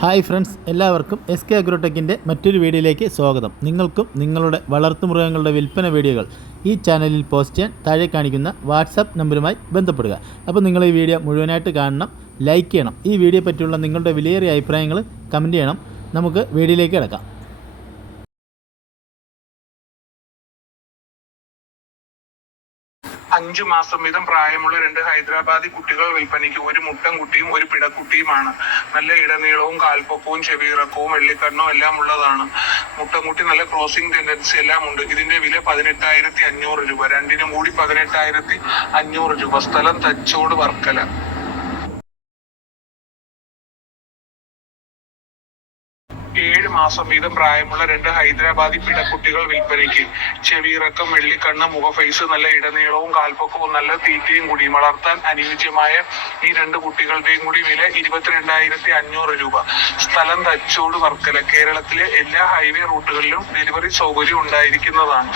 Hi friends, എല്ലാവർക്കും S K അഗ്രോടെക്കിൻ്റെ മറ്റൊരു വീഡിയോയിലേക്ക് സ്വാഗതം. നിങ്ങൾക്കും നിങ്ങളുടെ വളർത്തുമൃഗങ്ങളുടെ വിൽപ്പന വീഡിയോകൾ ഈ ചാനലിൽ പോസ്റ്റ് ചെയ്യാൻ താഴെ കാണിക്കുന്ന വാട്സാപ്പ് നമ്പറുമായി ബന്ധപ്പെടുക. അപ്പോൾ നിങ്ങൾ ഈ വീഡിയോ മുഴുവനായിട്ട് കാണണം, ലൈക്ക് ചെയ്യണം. ഈ വീഡിയോ പറ്റിയുള്ള നിങ്ങളുടെ വിലയേറിയ അഭിപ്രായങ്ങൾ കമൻറ്റ് ചെയ്യണം. നമുക്ക് വീഡിയോയിലേക്ക് കിടക്കാം. 5 മാസം വീതം പ്രായമുള്ള 2 ഹൈദരാബാദി കുട്ടികൾ വിൽപ്പനയ്ക്ക്. ഒരു മുട്ടൻകുട്ടിയും ഒരു പിടക്കുട്ടിയുമാണ്. നല്ല ഇടനീളവും കാൽപ്പൊക്കവും ചെവിയിറക്കവും വെള്ളിക്കണ്ണും എല്ലാം ഉള്ളതാണ്. മുട്ടൻകുട്ടി നല്ല ക്രോസിംഗ് ടെൻഡൻസി എല്ലാം ഉണ്ട്. ഇതിന്റെ വില 18,500 രൂപ. രണ്ടിനും കൂടി 18,500 രൂപ. സ്ഥലം തച്ചോട്, വർക്കല. 7 മാസം വീതം പ്രായമുള്ള 2 ഹൈദരാബാദി പിടക്കുട്ടികൾ വിൽപ്പനയ്ക്ക്. ചെവിയിറക്കം, വെള്ളിക്കണ്ണ്, മുഖഫേസ്, നല്ല ഇടനീളവും കാൽപ്പൊക്കവും നല്ല തീറ്റയും കൂടി. വളർത്താൻ അനുയോജ്യമായ ഈ 2 കുട്ടികളുടെയും കൂടി വില 22,500 രൂപ. സ്ഥലം തച്ചോട്, വർക്കല. കേരളത്തിലെ എല്ലാ ഹൈവേ റൂട്ടുകളിലും ഡെലിവറി സൗകര്യം ഉണ്ടായിരിക്കുന്നതാണ്.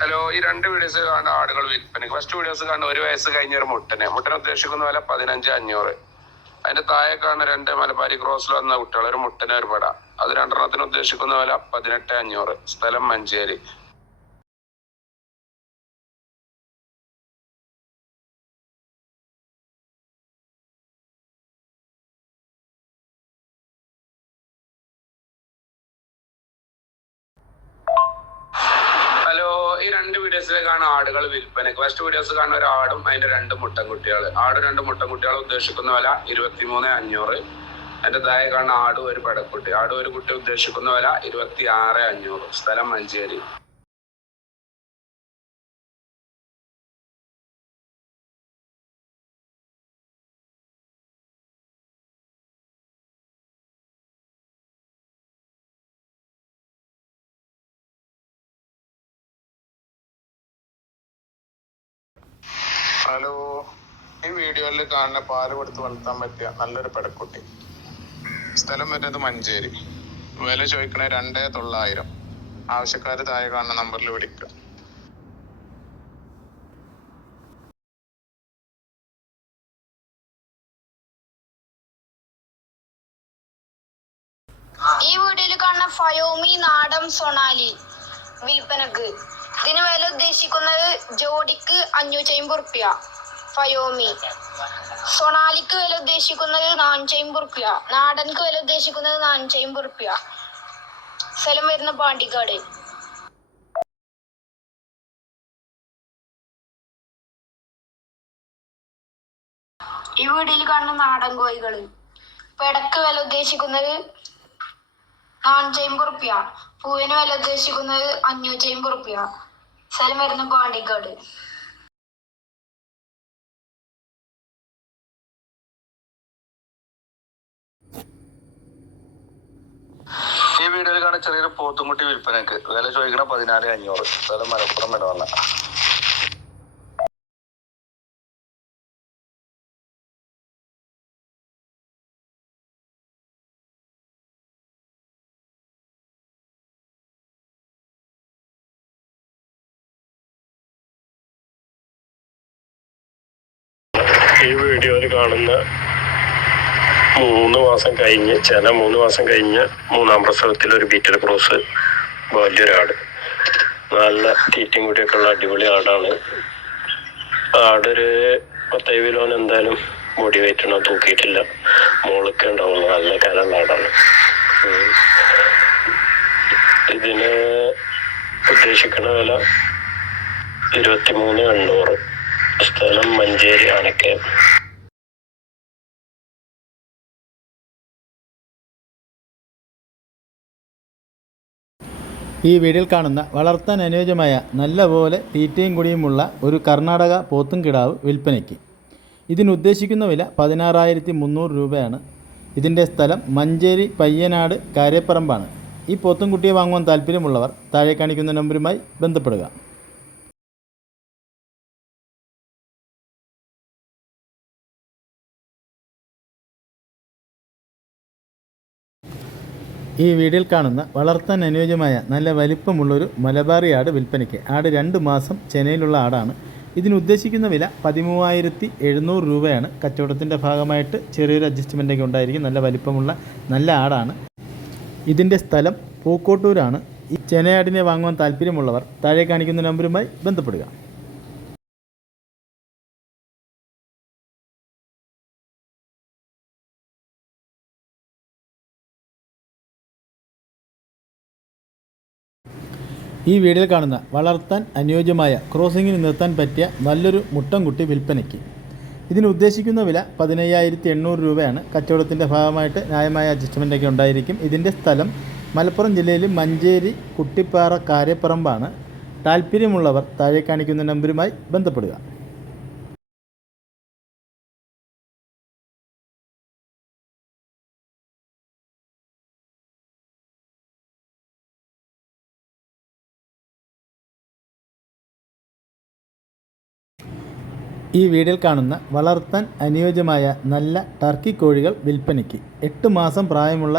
ഹലോ, ഈ 2 വീഡിയോസ് കാണുന്ന ആടുകൾ വിൽപ്പനയ്ക്ക്. ഫസ്റ്റ് വീഡിയോസ് കാണുന്ന 1 വയസ്സ് കഴിഞ്ഞ ഒരു മുട്ടനെ ഉദ്ദേശിക്കുന്ന വില 15,500. അതിന്റെ താഴെ കാണുന്ന 2 മലബാരി ക്രോസിൽ വന്ന കുട്ടികൾ, ഒരു മുട്ടനെ ഒരു പട, അത് 2 ഉദ്ദേശിക്കുന്ന വില 18,500. സ്ഥലം മഞ്ചേരി. ഈ 2 വീഡിയോസിലെ കാണുന്ന ആടുകൾ വിൽപ്പനയ്ക്ക്. ഫസ്റ്റ് വീഡിയോസ് കാണുന്ന ഒരു ആടും അതിന്റെ 2 മുട്ടൻകുട്ടികൾ. 2 മുട്ടൻകുട്ടികൾ ഉദ്ദേശിക്കുന്ന വില 23,500. അതിന്റെ താഴെ കാണുന്ന ആടും ഒരു പടക്കുട്ടി. ഒരു കുട്ടി ഉദ്ദേശിക്കുന്ന വില 26,500. സ്ഥലം മഞ്ചേരി. ഹലോ, ഈ വീഡിയോയിൽ കാണുന്ന പാല് കൊടുത്ത് വളർത്താൻ പറ്റിയ നല്ലൊരു പെടക്കുട്ടി. സ്ഥലം വരുന്നത് മഞ്ചേരി. വില ചോദിക്കണേ 2,900. ആവശ്യക്കാർ താഴെ കാണുന്ന നമ്പറിൽ വിളിക്കുക. ഈ വീഡിയോയിൽ കാണുന്ന ഫയോമി നാടൻ സൊണാലി വിൽപ്പനക്ക്. ഇതിന് വില ഉദ്ദേശിക്കുന്നത് ജോഡിക്ക് 550 റുപ്യ. ഫയോമി. സൊണാലിക്ക് വില ഉദ്ദേശിക്കുന്നത് 450 റുപ്യ. നാടൻക്ക് വില ഉദ്ദേശിക്കുന്നത് 450 റുപ്യ. സ്ഥലം വരുന്ന പാണ്ടിക്കാട്. ഈ വീഡിയോയിൽ കാണുന്ന നാടൻ കോഴികള്. പെടക്ക് വില ഉദ്ദേശിക്കുന്നത് 450 റുപ്യ. പൂവിന് വില ഉദ്ദേശിക്കുന്നത് 550 റുപ്യ. സ്ഥലം വരുന്ന പാണ്ടിക്കാട്. ഈ വീഡിയോയിൽ കാണുന്ന ചെറിയൊരു പോത്തുംകുട്ടി വിൽപ്പനക്ക്. വില ചോദിക്കണ 14,500. സ്ഥലം മലപ്പുറം ഇടവണ്ണ. ഈ വീഡിയോയിൽ കാണുന്ന 3 മാസം കഴിഞ്ഞ് 3 മാസം കഴിഞ്ഞ് 3ാം പ്രസവത്തിൽ ഒരു ബീറ്റൽ ക്രോസ് വലിയൊരാട്. നല്ല തീറ്റയും കൂടിയൊക്കെ ഉള്ള അടിപൊളി ആടാണ്. ആടൊരു 10 കിലോന് എന്തായാലും ബോഡി വെയിറ്റ് ഉണ്ടോ തൂക്കിയിട്ടില്ല. മോളൊക്കെ ഉണ്ടാവുള്ളൂ. നല്ല കനുള്ള ആടാണ്. ഇതിന് ഉദ്ദേശിക്കുന്ന വില 23,800. സ്ഥലം മഞ്ചേരി, ആനക്കയം. ഈ വീഡിയോയിൽ കാണുന്ന വളർത്താൻ അനുയോജ്യമായ നല്ലപോലെ തീറ്റയും കുടിയുമുള്ള ഒരു കർണാടക പോത്തും കിടാവ് വിൽപ്പനയ്ക്ക്. ഇതിനുദ്ദേശിക്കുന്ന വില 16,300 രൂപയാണ്. ഇതിൻ്റെ സ്ഥലം മഞ്ചേരി പയ്യനാട് കാരേപ്പറമ്പാണ്. ഈ പോത്തും കുട്ടിയെ വാങ്ങുവാൻ താല്പര്യമുള്ളവർ താഴെ കാണിക്കുന്ന നമ്പറുമായി ബന്ധപ്പെടുക. ഈ വീഡിയോയിൽ കാണുന്ന വളർത്താൻ അനുയോജ്യമായ നല്ല വലിപ്പമുള്ളൊരു മലബാറി ആട് വിൽപ്പനയ്ക്ക്. ആട് 2 മാസം ചെനയിലുള്ള ആടാണ്. ഇതിന് ഉദ്ദേശിക്കുന്ന വില 13,700 രൂപയാണ്. കച്ചവടത്തിൻ്റെ ഭാഗമായിട്ട് ചെറിയൊരു അഡ്ജസ്റ്റ്മെൻറ്റൊക്കെ ഉണ്ടായിരിക്കും. നല്ല വലിപ്പമുള്ള നല്ല ആടാണ്. ഇതിൻ്റെ സ്ഥലം പൂക്കോട്ടൂരാണ്. ഈ ചെനയാടിനെ വാങ്ങുവാൻ താല്പര്യമുള്ളവർ താഴെ കാണിക്കുന്ന നമ്പറുമായി ബന്ധപ്പെടുക. ഈ വീഡിയോയിൽ കാണുന്ന വളർത്താൻ അനുയോജ്യമായ ക്രോസിങ്ങിന് നിർത്താൻ പറ്റിയ നല്ലൊരു മുട്ടൻകുട്ടി വിൽപ്പനയ്ക്ക്. ഇതിന് ഉദ്ദേശിക്കുന്ന വില 15,800 രൂപയാണ്. കച്ചവടത്തിൻ്റെ ഭാഗമായിട്ട് ന്യായമായ അഡ്ജസ്റ്റ്മെൻറ്റൊക്കെ ഉണ്ടായിരിക്കും. ഇതിൻ്റെ സ്ഥലം മലപ്പുറം ജില്ലയിൽ മഞ്ചേരി കുട്ടിപ്പാറ കാരപ്പറമ്പാണ്. താല്പര്യമുള്ളവർ താഴെ കാണിക്കുന്ന നമ്പറുമായി ബന്ധപ്പെടുക. ഈ വീഡിയോയിൽ കാണുന്ന വളർത്താൻ അനുയോജ്യമായ നല്ല ടർക്കി കോഴികൾ വിൽപ്പനയ്ക്ക്. 8 മാസം പ്രായമുള്ള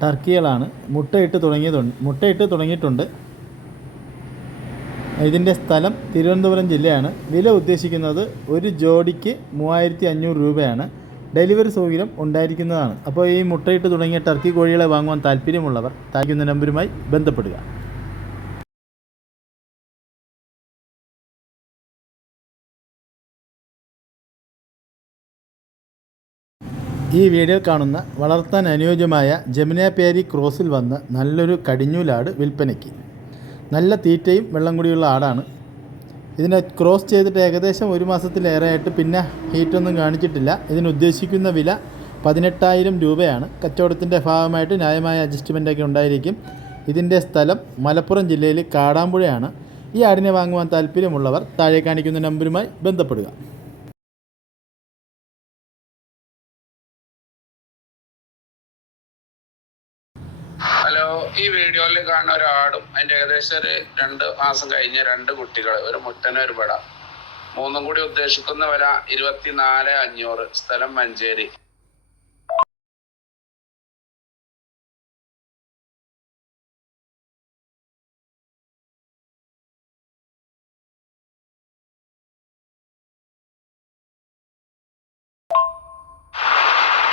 ടർക്കികളാണ്. മുട്ടയിട്ട് തുടങ്ങിയിട്ടുണ്ട്. ഇതിൻ്റെ സ്ഥലം തിരുവനന്തപുരം ജില്ലയാണ്. വില ഉദ്ദേശിക്കുന്നത് ഒരു ജോഡിക്ക് 3,500 രൂപയാണ്. ഡെലിവറി സൗകര്യം ഉണ്ടായിരിക്കുന്നതാണ്. അപ്പോൾ ഈ മുട്ടയിട്ട് തുടങ്ങിയ ടർക്കി കോഴികളെ വാങ്ങുവാൻ താല്പര്യമുള്ളവർ താഴ്ക്കുന്ന നമ്പറുമായി ബന്ധപ്പെടുക. ഈ വീഡിയോ കാണുന്ന വളർത്താൻ അനുയോജ്യമായ ജമുനാപ്യാരി ക്രോസിൽ വന്ന നല്ലൊരു കടിഞ്ഞൂലാട് വിൽപ്പനയ്ക്ക്. നല്ല തീറ്റയും വെള്ളം കൂടിയുള്ള ആടാണ്. ഇതിനെ ക്രോസ് ചെയ്തിട്ട് ഏകദേശം 1 മാസത്തിലേറെയായിട്ട് പിന്നെ ഹീറ്റൊന്നും കാണിച്ചിട്ടില്ല. ഇതിന് ഉദ്ദേശിക്കുന്ന വില 18,000 രൂപയാണ്. കച്ചവടത്തിൻ്റെ ഭാഗമായിട്ട് ന്യായമായ അഡ്ജസ്റ്റ്മെൻറ്റൊക്കെ ഉണ്ടായിരിക്കും. ഇതിൻ്റെ സ്ഥലം മലപ്പുറം ജില്ലയിൽ കാടാമ്പുഴയാണ്. ഈ ആടിനെ വാങ്ങുവാൻ താല്പര്യമുള്ളവർ താഴെ കാണിക്കുന്ന നമ്പറുമായി ബന്ധപ്പെടുക. ഹലോ, ഈ വീഡിയോയിൽ കാണുന്ന ഒരാടും അതിന്റെ ഏകദേശം ഒരു 2 മാസം കഴിഞ്ഞ 2 കുട്ടികൾ, ഒരു മുട്ടന് ഒരു പട, 3 കൂടി ഉദ്ദേശിക്കുന്ന വില 24,500. സ്ഥലം മഞ്ചേരി.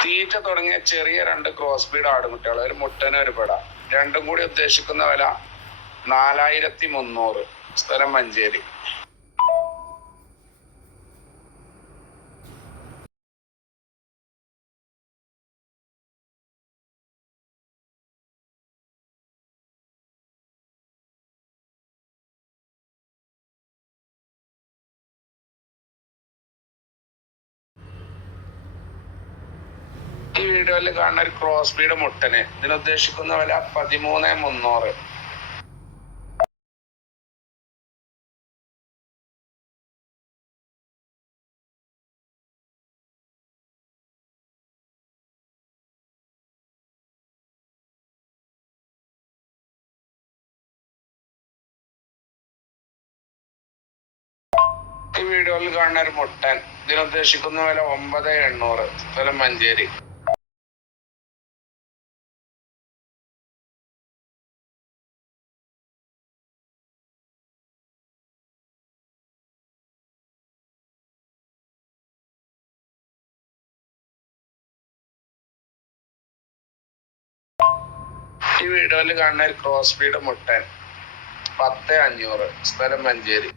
തീറ്റ തുടങ്ങിയ ചെറിയ 2 ക്രോസ് ബീഡ് ആടുകുട്ടികൾ, ഒരു മുട്ടന് ഒരു പട, 2 കൂടി ഉദ്ദേശിക്കുന്ന വില 4,300. സ്ഥലം മഞ്ചേരി. ഈ വീഡിയോയിൽ കാണുന്ന ഒരു ക്രോസ് ബീഡ് മുട്ടന് ഇതിന് ഉദ്ദേശിക്കുന്ന വില 13,300. ഈ വീഡിയോയിൽ കാണുന്ന ഒരു മുട്ടൻ ഇതിന് ഉദ്ദേശിക്കുന്ന വില 9,800. സ്ഥലം മഞ്ചേരി. ഈ വീഡിയോയിൽ കാണുന്ന ഒരു ക്രോസ് ബീഡ് മുട്ടൻ 10,500. സ്ഥലം മഞ്ചേരി.